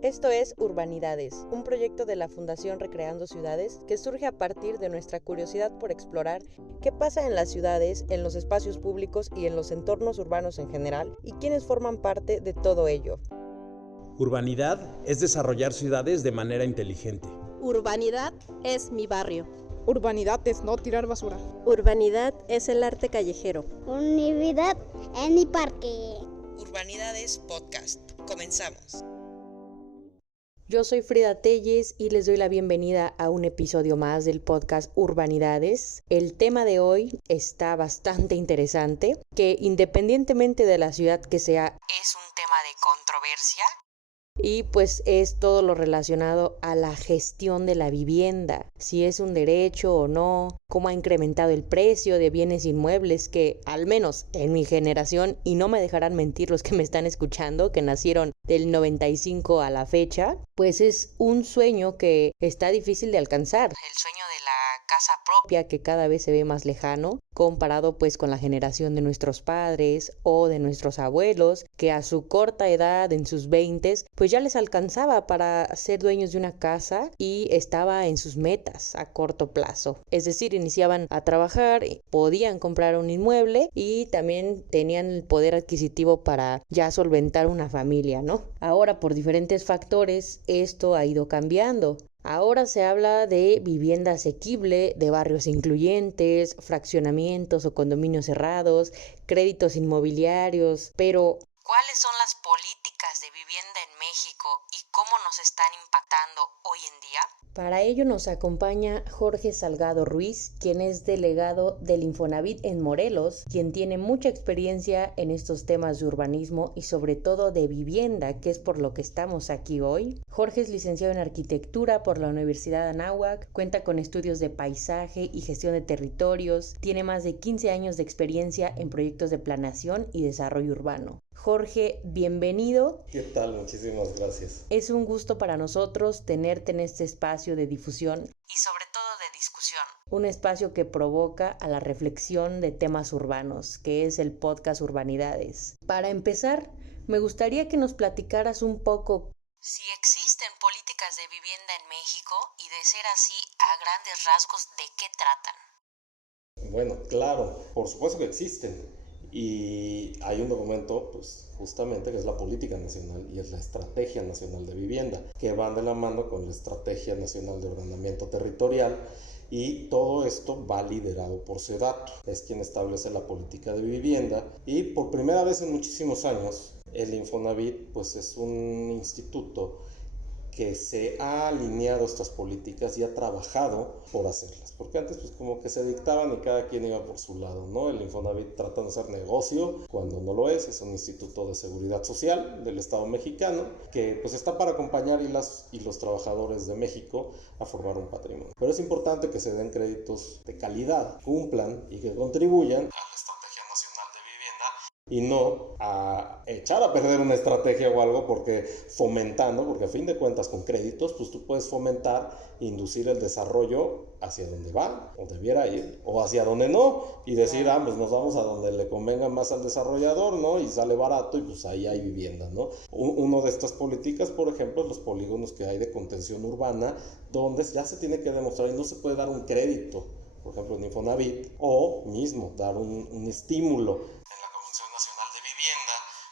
Esto es Urbanidades, un proyecto de la Fundación Recreando Ciudades que surge a partir de nuestra curiosidad por explorar qué pasa en las ciudades, en los espacios públicos y en los entornos urbanos en general, y quiénes forman parte de todo ello. Urbanidad es desarrollar ciudades de manera inteligente. Urbanidad es mi barrio. Urbanidad es no tirar basura. Urbanidad es el arte callejero. Urbanidad en mi parque. Urbanidades Podcast. Comenzamos. Yo soy Frida Telles y les doy la bienvenida a un episodio más del podcast Urbanidades. El tema de hoy está bastante interesante, que independientemente de la ciudad que sea, es un tema de controversia. Y pues es todo lo relacionado a la gestión de la vivienda, si es un derecho o no, cómo ha incrementado el precio de bienes inmuebles que, al menos en mi generación, y no me dejarán mentir los que me están escuchando, que nacieron del 95 a la fecha, pues es un sueño que está difícil de alcanzar. El sueño de la casa propia que cada vez se ve más lejano, comparado pues con la generación de nuestros padres o de nuestros abuelos, que a su corta edad, en sus 20s, pues ya les alcanzaba para ser dueños de una casa y estaba en sus metas a corto plazo. Es decir, iniciaban a trabajar, podían comprar un inmueble y también tenían el poder adquisitivo para ya solventar una familia, ¿no? Ahora, por diferentes factores, esto ha ido cambiando. Ahora se habla de vivienda asequible, de barrios incluyentes, fraccionamientos o condominios cerrados, créditos inmobiliarios, pero ¿cuáles son las políticas de vivienda en México y cómo nos están impactando hoy en día? Para ello nos acompaña Jorge Salgado Ruiz, quien es delegado del Infonavit en Morelos, quien tiene mucha experiencia en estos temas de urbanismo y sobre todo de vivienda, que es por lo que estamos aquí hoy. Jorge es licenciado en Arquitectura por la Universidad de Anáhuac, cuenta con estudios de paisaje y gestión de territorios, tiene más de 15 años de experiencia en proyectos de planeación y desarrollo urbano. Jorge, bienvenido. ¿Qué tal? Muchísimas gracias. Es un gusto para nosotros tenerte en este espacio de difusión y sobre todo de discusión. Un espacio que provoca a la reflexión de temas urbanos, que es el podcast Urbanidades. Para empezar, me gustaría que nos platicaras un poco si existen políticas de vivienda en México y, de ser así, a grandes rasgos, ¿de qué tratan? Bueno, claro, por supuesto que existen. Y hay un documento, pues justamente, que es la Política Nacional y es la Estrategia Nacional de Vivienda, que van de la mano con la Estrategia Nacional de Ordenamiento Territorial, y todo esto va liderado por SEDATU, es quien establece la política de vivienda. Y por primera vez en muchísimos años, el Infonavit pues es un instituto que se ha alineado a estas políticas y ha trabajado por hacerlas, porque antes pues como que se dictaban y cada quien iba por su lado, ¿no? El Infonavit trata de hacer negocio cuando no lo es un instituto de seguridad social del Estado mexicano que pues está para acompañar y los trabajadores de México a formar un patrimonio. Pero es importante que se den créditos de calidad, cumplan y que contribuyan a la Estrategia Nacional de Vivienda y no a echar a perder una estrategia o algo porque a fin de cuentas con créditos pues tú puedes fomentar e inducir el desarrollo hacia donde va o debiera ir o hacia donde no y decir pues nos vamos a donde le convenga más al desarrollador, ¿no? Y sale barato y pues ahí hay vivienda, ¿no? Uno de estas políticas, por ejemplo, es los polígonos que hay de contención urbana donde ya se tiene que demostrar y no se puede dar un crédito, por ejemplo en Infonavit, o mismo dar un estímulo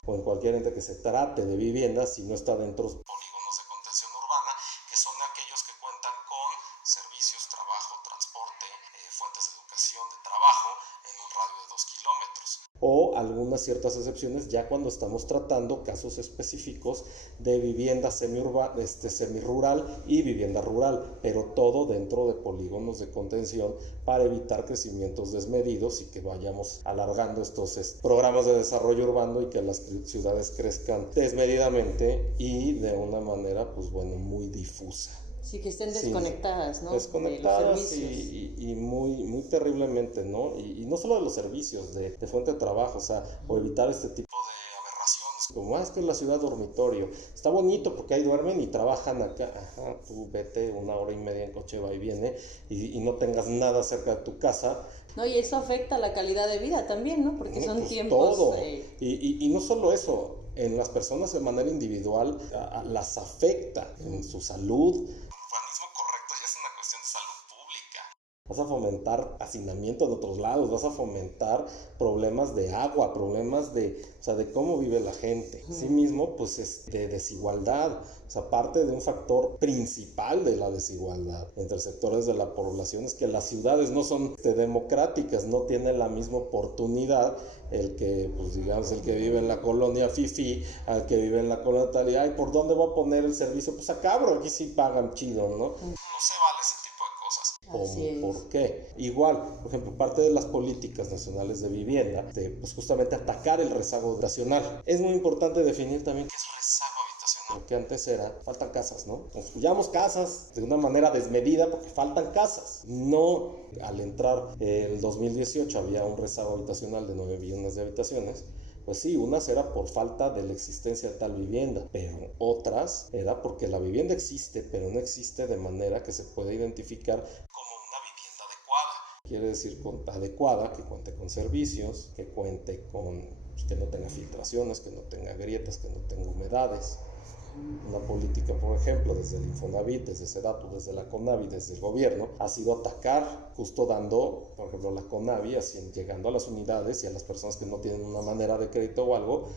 o en cualquier ente que se trate de vivienda si no está dentro de polígonos de contención urbana, que son aquellos que cuentan con servicios, trabajo, transporte, fuentes de educación, de trabajo en un radio de 2 kilómetros. O algunas ciertas excepciones ya cuando estamos tratando casos específicos de vivienda semirural y vivienda rural, pero todo dentro de polígonos de contención para evitar crecimientos desmedidos y que vayamos alargando estos programas de desarrollo urbano y que las ciudades crezcan desmedidamente y de una manera muy difusa. Sí, que estén desconectadas, ¿no? Desconectadas y muy terriblemente, ¿no? Y no solo de los servicios, de fuente de trabajo, o evitar este tipo de aberraciones, como es que es la ciudad dormitorio. Está bonito porque ahí duermen y trabajan acá. Tú vete 1 hora y media en coche, va y viene, y no tengas nada cerca de tu casa. No, y eso afecta la calidad de vida también, ¿no? Porque son tiempos... Todo. Y no solo eso. en las personas de manera individual las afecta en su salud. El urbanismo correcto ya es una cuestión de salud pública. Vas a fomentar hacinamiento en otros lados, vas a fomentar problemas de agua, problemas de cómo vive la gente. Asimismo, pues es de desigualdad. O sea, parte de un factor principal de la desigualdad entre sectores de la población es que las ciudades no son democráticas, no tienen la misma oportunidad el que vive en la colonia fifí al que vive en la colonia tal. Y ¿por dónde voy a poner el servicio? Pues acá, bro, aquí sí pagan chido, ¿no? No se vale ese tipo de cosas. ¿Por qué? Igual, por ejemplo, parte de las políticas nacionales de vivienda, pues justamente atacar el rezago habitacional. Es muy importante definir también qué es rezago habitacional, porque antes faltan casas, ¿no? Construyamos casas de una manera desmedida porque faltan casas. No, al entrar el 2018 había un rezago habitacional de 9 millones de habitaciones. Pues sí, unas era por falta de la existencia de tal vivienda, pero otras era porque la vivienda existe, pero no existe de manera que se pueda identificar como una vivienda adecuada. Quiere decir adecuada, que cuente con servicios, que cuente con, que no tenga filtraciones, que no tenga grietas, que no tenga humedades. Una política, por ejemplo, desde el Infonavit, desde Sedatu, desde la CONAVI, desde el gobierno, ha sido atacar, justo dando, por ejemplo, la CONAVI, llegando a las unidades y a las personas que no tienen una manera de crédito o algo,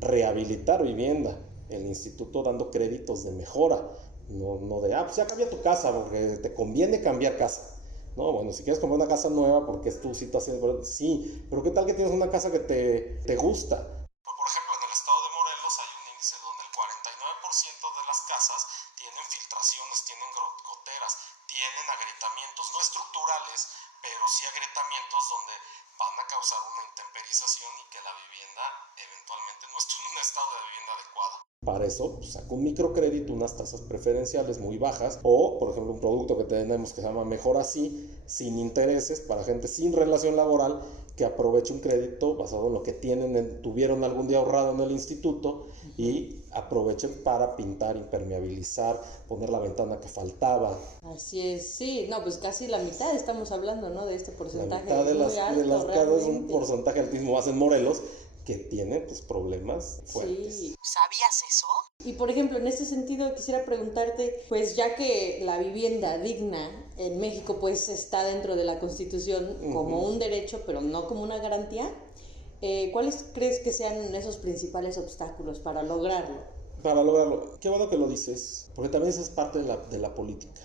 rehabilitar vivienda. El instituto dando créditos de mejora, no de, pues ya cambia tu casa, porque te conviene cambiar casa. No, bueno, si quieres comprar una casa nueva porque es tu situación, sí, pero ¿qué tal que tienes una casa que te gusta? Por ejemplo, en el estado de Morelos hay un índice donde el 49% de las casas tienen filtraciones, tienen goteras, tienen agrietamientos, no estructurales, pero sí agrietamientos donde van a causar una intemperización y que la vivienda eventualmente no esté en un estado de vivienda adecuada. Para eso, pues, saco un microcrédito, unas tasas preferenciales muy bajas, o, por ejemplo, un producto que tenemos que se llama Mejor Así, sin intereses, para gente sin relación laboral, que aproveche un crédito basado en lo que tuvieron algún día ahorrado en el instituto, y aprovechen para pintar, impermeabilizar, poner la ventana que faltaba. Así es, sí, no, pues casi la mitad estamos hablando, ¿no? De este porcentaje. La mitad de las casas, un realmente. porcentaje altísimo más en Morelos, que tiene pues problemas fuertes. Sí. ¿Sabías eso? Y por ejemplo, en este sentido quisiera preguntarte, pues ya que la vivienda digna en México pues está dentro de la Constitución como un derecho, pero no como una garantía, ¿cuáles crees que sean esos principales obstáculos para lograrlo? Para lograrlo, qué bueno que lo dices, porque también esa es parte de la política.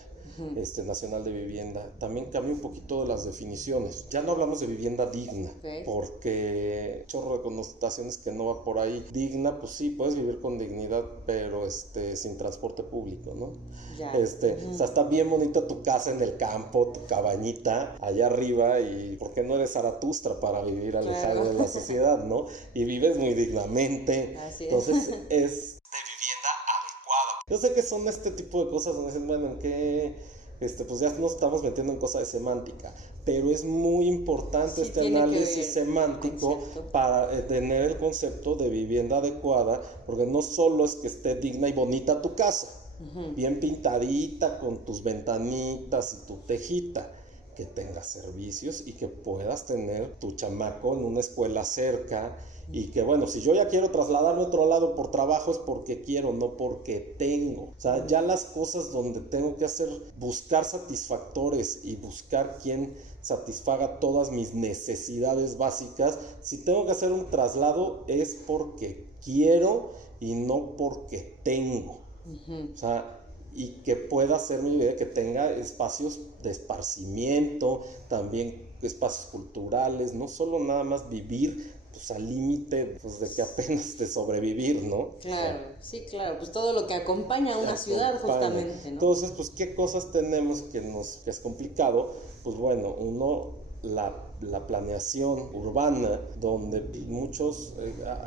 Nacional de vivienda. También cambia un poquito las definiciones. Ya no hablamos de vivienda digna, porque chorro de connotaciones que no va por ahí. Digna, pues sí, puedes vivir con dignidad, pero sin transporte público, ¿no? Ya. O sea, está bien bonita tu casa en el campo, tu cabañita allá arriba, y ¿por qué no eres Zaratustra para vivir alejado de la sociedad, no? Y vives muy dignamente. Así es. Entonces es de vivienda adecuada. Yo sé que son este tipo de cosas donde dicen, bueno, que pues ya nos estamos metiendo en cosas de semántica, pero es muy importante este análisis semántico para tener el concepto de vivienda adecuada, porque no solo es que esté digna y bonita tu casa, bien pintadita con tus ventanitas y tu tejita, que tenga servicios y que puedas tener tu chamaco en una escuela cerca, y que bueno, si yo ya quiero trasladarme a otro lado por trabajo es porque quiero, no porque tengo. O sea, ya las cosas donde tengo que buscar satisfactores y buscar quien satisfaga todas mis necesidades básicas, si tengo que hacer un traslado es porque quiero y no porque tengo. O sea, y que pueda ser mi vida, que tenga espacios de esparcimiento, también espacios culturales, no solo nada más vivir pues al límite pues, de que apenas de sobrevivir, ¿no? Claro, sí, claro, pues todo lo que acompaña a una ciudad justamente, ¿no? Entonces, pues, ¿qué cosas tenemos que es complicado? Pues bueno, uno, la planeación urbana, donde muchos,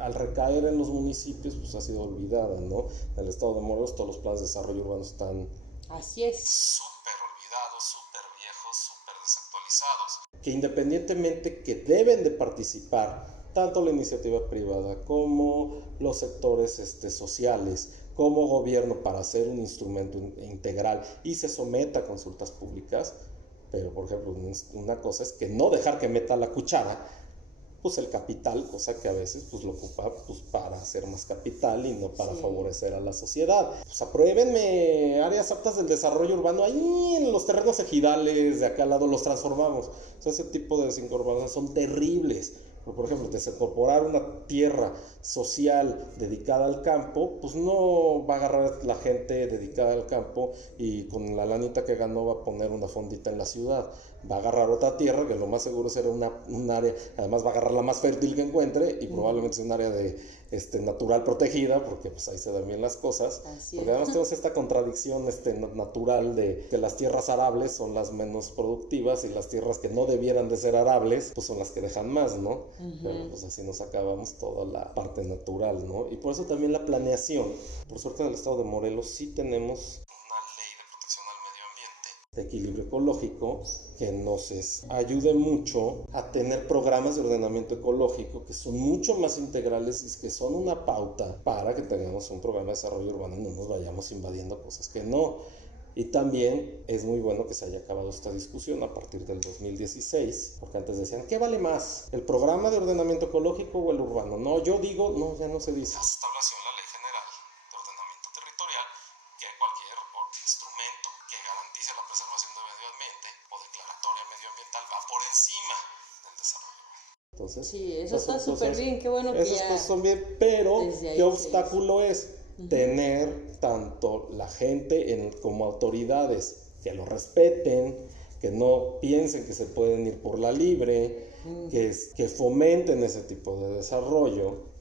al recaer en los municipios, pues ha sido olvidada, ¿no? En el estado de Morelos todos los planes de desarrollo urbano están... Así es. Súper olvidados, súper viejos, súper desactualizados. Que independientemente que deben de participar tanto la iniciativa privada como los sectores sociales, como gobierno, para hacer un instrumento integral y se someta a consultas públicas. Pero, por ejemplo, una cosa es que no dejar que meta la cuchara pues el capital, cosa que a veces pues lo ocupa pues para hacer más capital y no para favorecer a la sociedad. Pues apruébenme áreas aptas del desarrollo urbano, ahí en los terrenos ejidales de acá al lado los transformamos. O sea, ese tipo de desincorporaciones son terribles. Por ejemplo, desincorporar una tierra social dedicada al campo, pues no va a agarrar la gente dedicada al campo y con la lanita que ganó va a poner una fondita en la ciudad. Va a agarrar otra tierra que lo más seguro será un área, además va a agarrar la más fértil que encuentre y probablemente es un área de natural protegida, porque pues ahí se dan bien las cosas. Porque además tenemos esta contradicción natural de que las tierras arables son las menos productivas y las tierras que no debieran de ser arables pues son las que dejan más, ¿no? Pero pues así nos acabamos toda la parte natural, ¿no? Y por eso también la planeación. Por suerte en el estado de Morelos sí tenemos una ley de protección al medio ambiente, de equilibrio ecológico, que nos ayude mucho a tener programas de ordenamiento ecológico que son mucho más integrales y que son una pauta para que tengamos un programa de desarrollo urbano y no nos vayamos invadiendo cosas que no. Y también es muy bueno que se haya acabado esta discusión a partir del 2016, porque antes decían, ¿qué vale más? ¿El programa de ordenamiento ecológico o el urbano? No, yo digo, no, ya no se dice. Se estableció en la Ley General de Ordenamiento Territorial que cualquier instrumento que garantice la preservación del medio ambiente o declaratoria medioambiental va por encima del desarrollo. Entonces, sí, eso está súper bien, qué bueno que esas ya... cosas son bien, pero ¿qué obstáculo es? Tener tanto la gente como autoridades que lo respeten, que no piensen que se pueden ir por la libre, que fomenten ese tipo de desarrollo.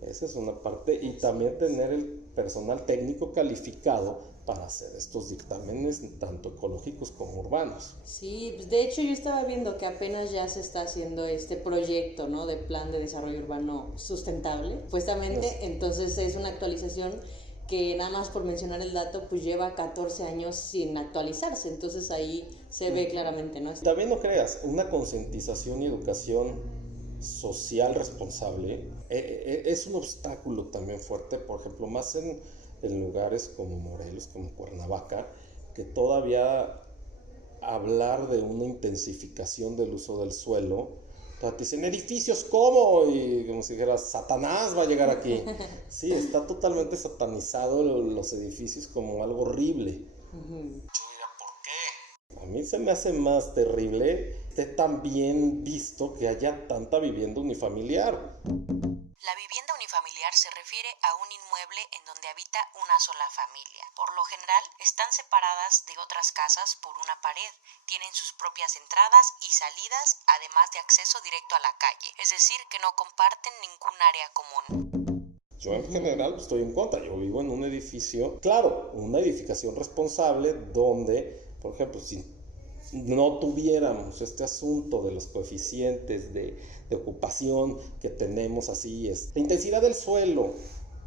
Esa es una parte, y también tener el personal técnico calificado para hacer estos dictámenes tanto ecológicos como urbanos. Sí, pues de hecho yo estaba viendo que apenas ya se está haciendo este proyecto, ¿no? De plan de desarrollo urbano sustentable, supuestamente. Entonces es una actualización que nada más por mencionar el dato, pues lleva 14 años sin actualizarse, entonces ahí se ve claramente, ¿no? También no creas, una concientización y educación social responsable es un obstáculo también fuerte, por ejemplo, más en lugares como Morelos, como Cuernavaca, que todavía hablar de una intensificación del uso del suelo, te dicen, ¿edificios cómo? Y como si dijeras, Satanás va a llegar aquí. Sí, está totalmente satanizado los edificios como algo horrible. Yo diría, ¿por qué? A mí se me hace más terrible que esté tan bien visto que haya tanta vivienda unifamiliar. La vivienda unifamiliar se refiere a un inmueble en donde habita una sola familia. Por lo general, están separadas de otras casas por una pared, tienen sus propias entradas y salidas, además de acceso directo a la calle, es decir, que no comparten ningún área común. Yo en general estoy en contra, yo vivo en un edificio, claro, una edificación responsable donde, por ejemplo, si no tuviéramos este asunto de los coeficientes de ocupación que tenemos así, de intensidad del suelo,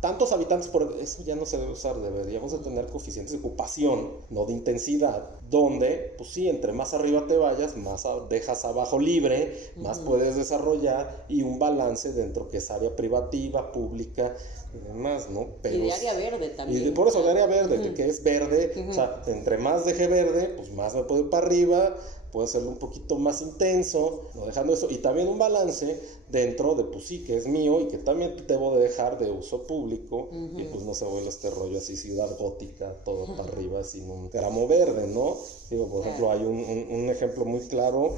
tantos habitantes por... Eso ya no se debe usar, deberíamos de tener coeficientes de ocupación, no de intensidad, donde, pues sí, entre más arriba te vayas, más dejas abajo libre, más puedes desarrollar, y un balance dentro que es área privativa, pública y demás, ¿no? Pero, y de área verde también. Y por eso de área verde, de que es verde, o sea, entre más deje verde, pues más me puedo ir para arriba, puedo hacerlo un poquito más intenso, no dejando eso, y también un balance dentro de, pues sí, que es mío y que también debo de dejar de uso público, y pues no se vuelve este rollo así, ciudad gótica, todo para arriba, sin un gramo verde, ¿no? Digo, por ejemplo, hay un ejemplo muy claro,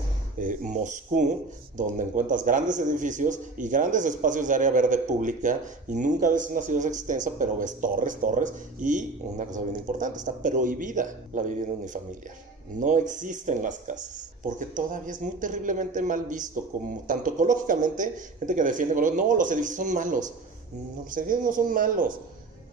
Moscú, donde encuentras grandes edificios y grandes espacios de área verde pública, y nunca ves una ciudad extensa, pero ves torres, y una cosa bien importante, está prohibida la vivienda unifamiliar. No existen las casas, porque todavía es muy terriblemente mal visto, como tanto ecológicamente, gente que defiende, no, los edificios son malos. No, los edificios no son malos.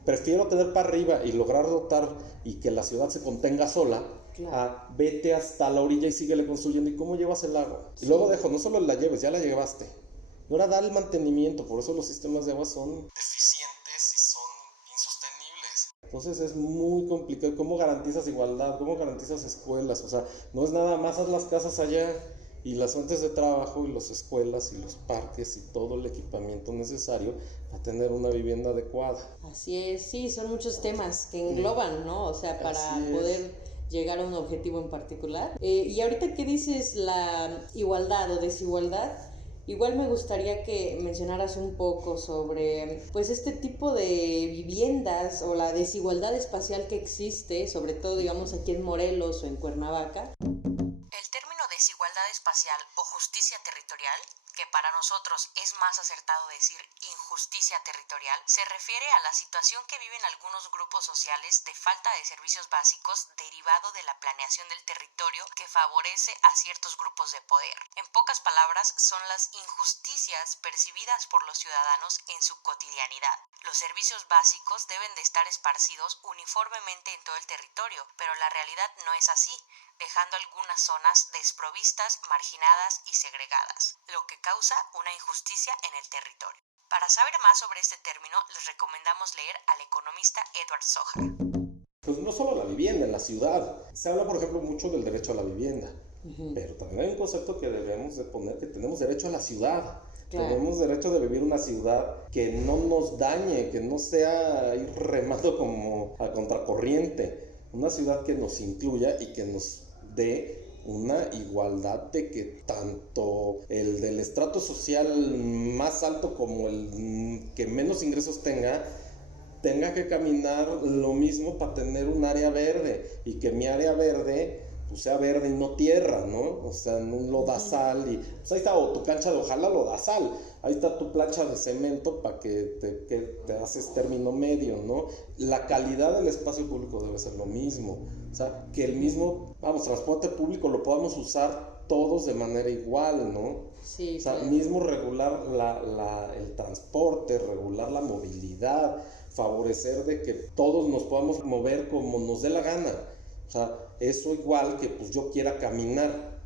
Prefiero tener para arriba y lograr dotar y que la ciudad se contenga sola, a vete hasta la orilla y síguele construyendo. ¿Y cómo llevas el agua? Y luego no solo la lleves, ya la llevaste. Y ahora da el mantenimiento, por eso los sistemas de agua son deficientes y son insostenibles. Entonces es muy complicado. ¿Cómo garantizas igualdad? ¿Cómo garantizas escuelas? O sea, no es nada más haz las casas allá y las fuentes de trabajo y las escuelas y los parques y todo el equipamiento necesario para tener una vivienda adecuada. Así es, sí, son muchos temas que engloban, ¿no? O sea, para poder llegar a un objetivo en particular. Y ahorita que dices la igualdad o desigualdad, Igual me gustaría que mencionaras un poco sobre pues este tipo de viviendas o la desigualdad espacial que existe, sobre todo digamos aquí en Morelos o en Cuernavaca. El término desigualdad espacial o justicia territorial, que para nosotros es más acertado decir injusticia territorial, se refiere a la situación que viven algunos grupos sociales de falta de servicios básicos derivado de la planeación del territorio que favorece a ciertos grupos de poder. En pocas palabras, son las injusticias percibidas por los ciudadanos en su cotidianidad. Los servicios básicos deben de estar esparcidos uniformemente en todo el territorio, pero la realidad no es así, dejando algunas zonas desprovistas, marginadas y segregadas, lo que causa una injusticia en el territorio. Para saber más sobre este término, les recomendamos leer al economista Edward Soja. Pues no solo la vivienda, en la ciudad. Se habla, por ejemplo, mucho del derecho a la vivienda, pero también hay un concepto que debemos de poner, que tenemos derecho a la ciudad. Claro. Tenemos derecho de vivir una ciudad que no nos dañe, que no sea ir remando como a contracorriente. Una ciudad que nos incluya y que nos dé una igualdad de que tanto el del estrato social más alto como el que menos ingresos tenga que caminar lo mismo para tener un área verde, y que mi área verde pues sea verde y no tierra, ¿no? O sea, no un lodazal y pues ahí está, o tu cancha de ojalá lodazal, ahí está tu plancha de cemento para que te haces término medio, ¿no? La calidad del espacio público debe ser lo mismo, o sea, que el mismo, transporte público lo podamos usar todos de manera igual, ¿no? Sí, o sea, claro. Mismo regular el transporte, regular la movilidad, favorecer de que todos nos podamos mover como nos dé la gana. O sea, eso igual que pues yo quiera caminar,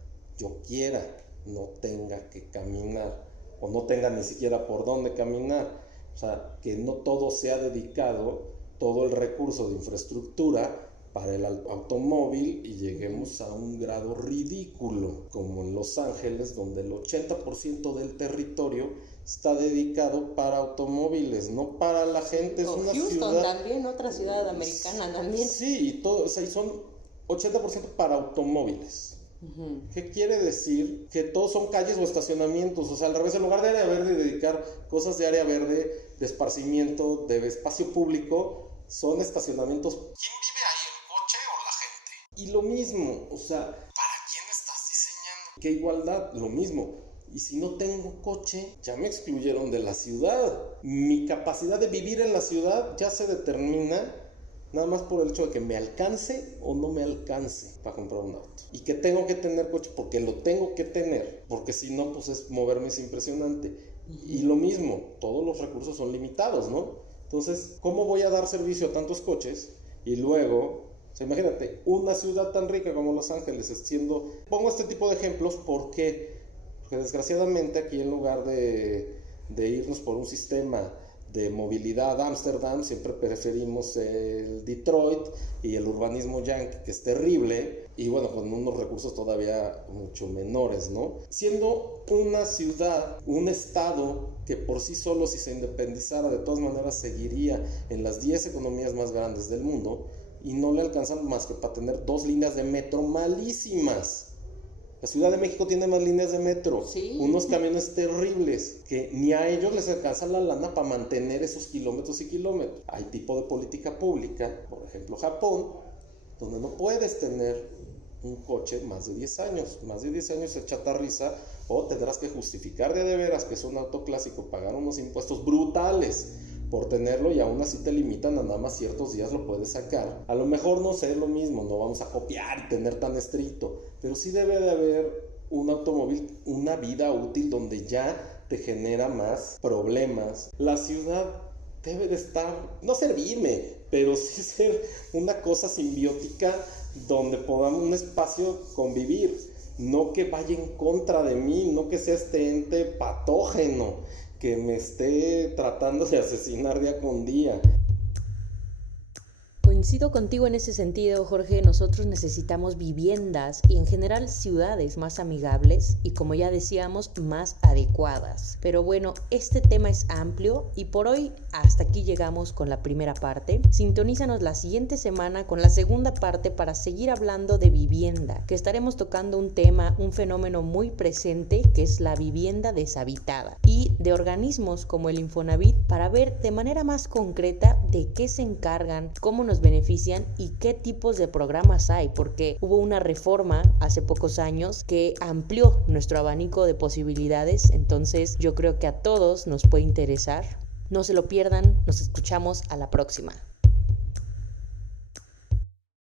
no tenga que caminar, o no tenga ni siquiera por dónde caminar. O sea, que no todo sea dedicado, todo el recurso de infraestructura para el automóvil, y lleguemos a un grado ridículo, como en Los Ángeles, donde el 80% del territorio está dedicado para automóviles, no para la gente. Es una Houston ciudad también, otra ciudad americana también. Sí, y todo, o sea, y son 80% para automóviles. ¿Qué quiere decir? Que todos son calles o estacionamientos. O sea, al revés, en lugar de área verde, dedicar cosas de área verde, de esparcimiento, de espacio público, son estacionamientos. ¿Quién vive ahí, el coche o la gente? Y lo mismo, o sea, ¿para quién estás diseñando? ¿Qué igualdad? Lo mismo. Y si no tengo coche, ya me excluyeron de la ciudad. Mi capacidad de vivir en la ciudad ya se determina nada más por el hecho de que me alcance o no me alcance para comprar un auto. Y que tengo que tener coche porque lo tengo que tener, porque si no, pues moverme es impresionante. Y lo mismo, todos los recursos son limitados, ¿no? Entonces, ¿cómo voy a dar servicio a tantos coches? Y luego, o sea, imagínate, una ciudad tan rica como Los Ángeles, pongo este tipo de ejemplos porque desgraciadamente aquí, en lugar de irnos por un sistema de movilidad Ámsterdam, siempre preferimos el Detroit y el urbanismo yankee, que es terrible, y bueno, con unos recursos todavía mucho menores, ¿no? Siendo una ciudad, un estado que por sí solo, si se independizara, de todas maneras seguiría en las 10 economías más grandes del mundo, y no le alcanzan más que para tener 2 líneas de metro malísimas. La Ciudad de México tiene más líneas de metro, sí, unos camiones terribles, que ni a ellos les alcanza la lana para mantener esos kilómetros y kilómetros. Hay tipo de política pública, por ejemplo Japón, donde no puedes tener un coche más de 10 años. Más de 10 años se chatarriza, o tendrás que justificar de veras que es un auto clásico, pagar unos impuestos brutales por tenerlo, y aún así te limitan a nada más ciertos días lo puedes sacar. A lo mejor no sé, lo mismo, no vamos a copiar y tener tan estricto, pero sí debe de haber un automóvil, una vida útil donde ya te genera más problemas. La ciudad debe de estar, no servirme, pero sí ser una cosa simbiótica donde podamos un espacio convivir, no que vaya en contra de mí, no que sea este ente patógeno que me esté tratando de asesinar día con día. Coincido contigo en ese sentido, Jorge. Nosotros necesitamos viviendas y en general ciudades más amigables y, como ya decíamos, más adecuadas. Pero bueno, este tema es amplio y por hoy hasta aquí llegamos con la primera parte. Sintonízanos la siguiente semana con la segunda parte para seguir hablando de vivienda, que estaremos tocando un tema, un fenómeno muy presente, que es la vivienda deshabitada, y de organismos como el Infonavit para ver de manera más concreta de qué se encargan, cómo nos benefician y qué tipos de programas hay, porque hubo una reforma hace pocos años que amplió nuestro abanico de posibilidades. Entonces yo creo que a todos nos puede interesar. No se lo pierdan, nos escuchamos a la próxima.